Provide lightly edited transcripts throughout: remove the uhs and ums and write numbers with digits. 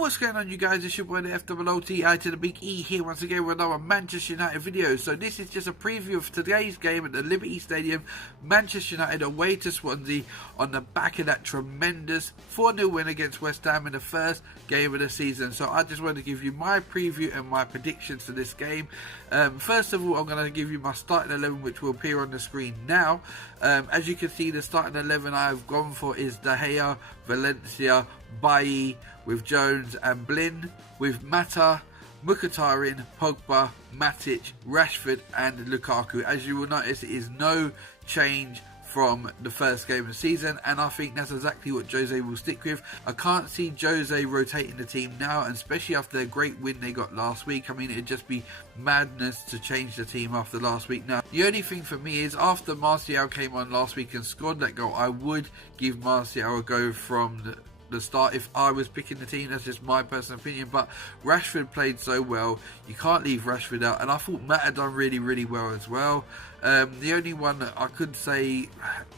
What's going on, you guys? It's your boy the FOOTI to the big E here once again with another Manchester United video. So this is just a preview of today's game at the Liberty Stadium, Manchester United away to Swansea on the back of that tremendous 4-0 win against West Ham in the first game of the season. So I just want to give you my preview and my predictions to this game. First of all, I'm going to give you my starting 11, which will appear on the screen now. As you can see, the starting 11 I've gone for is De Gea, Valencia, Bailly, with Jones and Blin, with Mata, Mkhitaryan, Pogba, Matic, Rashford and Lukaku. As you will notice, it is no change from the first game of the season, and I think that's exactly what Jose will stick with. I can't see Jose rotating the team now, and especially after the great win they got last week. I mean, it'd just be madness to change the team after last week. Now, the only thing for me is after Martial came on last week and scored that goal, I would give Martial a go from the start if I was picking the team. That's just my personal opinion, but Rashford played so well, you can't leave Rashford out, and I thought Matt had done really well as well. The only one that I could say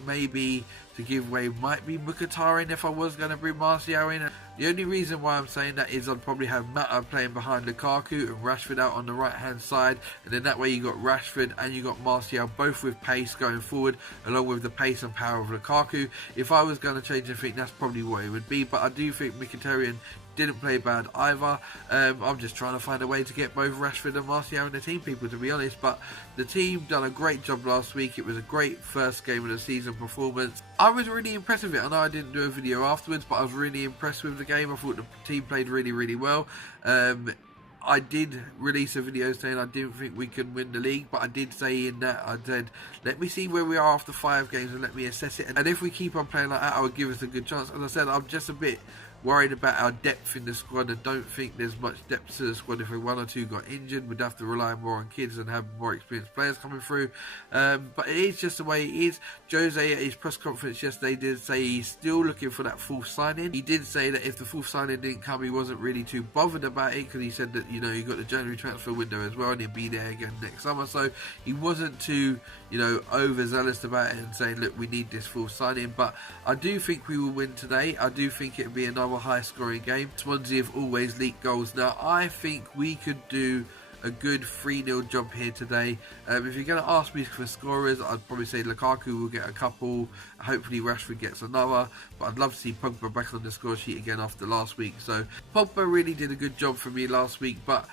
maybe to give away might be Mkhitaryan if I was going to bring Martial in. The only reason why I'm saying that is I'd probably have Mata playing behind Lukaku and Rashford out on the right hand side, and then that way you got Rashford and you got Martial both with pace going forward along with the pace and power of Lukaku. If I was going to change anything, that's probably what it would be, but I do think Mkhitaryan didn't play bad either. I'm just trying to find a way to get both Rashford and Martial in the team, people, to be honest. But the team done a great job last week. It was a great first game of the season performance. I was really impressed with it. I know I didn't do a video afterwards, but I was really impressed with the game. I thought the team played really well. I did release a video saying I didn't think we could win the league, but I did say in that, I said, let me see where we are after 5 games and let me assess it. And if we keep on playing like that, I would give us a good chance. As I said, I'm just a bit worried about our depth in the squad. I don't think there's much depth to the squad. If one or two got injured, we'd have to rely more on kids and have more experienced players coming through. But it is just the way it is. Jose at his press conference yesterday did say he's still looking for that full signing. He did say that if the full signing didn't come, he wasn't really too bothered about it, because he said that, you know, you got the January transfer window as well and he'll be there again next summer. So he wasn't too, you know, overzealous about it and saying, look, we need this full signing. But I do think we will win today. I do think it'll be another high scoring game. Swansea have always leaked goals. Now I think we could do a good 3-0 job here today. If you're going to ask me for scorers, I'd probably say Lukaku will get a couple, hopefully Rashford gets another, but I'd love to see Pogba back on the score sheet again after last week. So Pogba really did a good job for me last week, but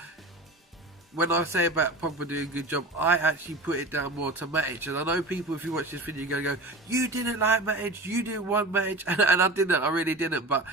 when I say about Pogba doing a good job, I actually put it down more to Matic. And I know people, if you watch this video, you're going to go, you didn't like Matic, you didn't want Matic, and I didn't, I really didn't. But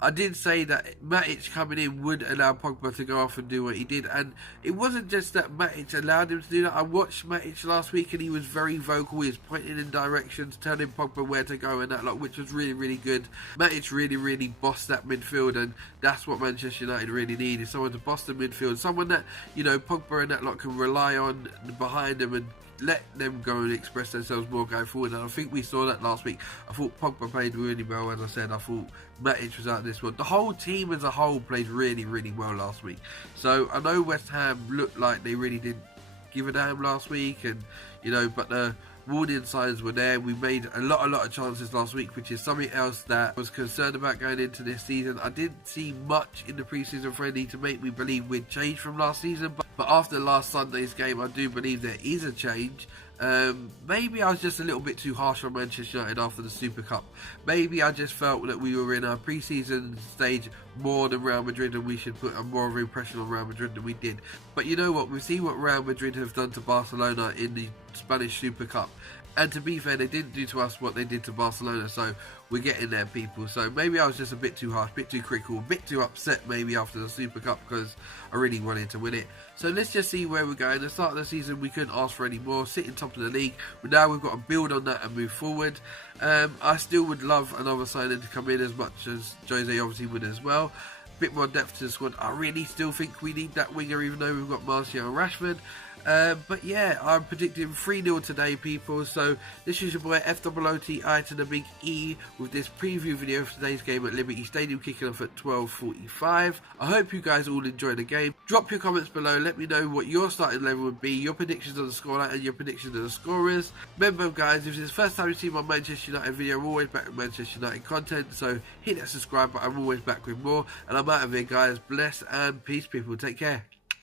I did say that Matic coming in would allow Pogba to go off and do what he did, and it wasn't just that Matic allowed him to do that. I watched Matic last week and he was very vocal. He was pointing in directions, telling Pogba where to go and that lot, which was really good. Matic really bossed that midfield, and that's what Manchester United really need, is someone to boss the midfield, someone that, you know, Pogba and that lot can rely on behind them and let them go and express themselves more going forward. And I think we saw that last week. I thought Pogba played really well. As I said, I thought Matic was out of this one. The whole team as a whole played really well last week. So I know West Ham looked like they really didn't give a damn last week, and you know, but the warning signs were there. We made a lot of chances last week, which is something else that I was concerned about going into this season. I didn't see much in the pre-season friendly to make me believe we'd changed from last season, but after last Sunday's game, I do believe there is a change. Maybe I was just a little bit too harsh on Manchester United after the Super Cup. Maybe I just felt that we were in our pre-season stage more than Real Madrid, and we should put a more of an impression on Real Madrid than we did. But you know what, we've seen what Real Madrid have done to Barcelona in the Spanish Super Cup, and to be fair, they didn't do to us what they did to Barcelona, so we're getting there, people. So maybe I was just a bit too harsh, a bit too critical, a bit too upset maybe after the Super Cup, because I really wanted to win it. So let's just see where we're going. At the start of the season, we couldn't ask for any more, sitting top of the league, but now we've got to build on that and move forward. I still would love another signing to come in, as much as Jose obviously would as well. Bit more depth to the squad. I really still think we need that winger, even though we've got Martial and Rashford. But yeah, I'm predicting 3-0 today, people. So this is your boy FOOTI to the big E with this preview video for today's game at Liberty Stadium, kicking off at 12:45. I hope you guys all enjoy the game. Drop your comments below. Let me know what your starting level would be, your predictions on the scoreline, and your predictions of the scorers. Remember, guys, if this is the first time you see my Manchester United video, I'm always back with Manchester United content. So hit that subscribe button. I'm always back with more. And I'm out of here, guys. Bless and peace, people. Take care.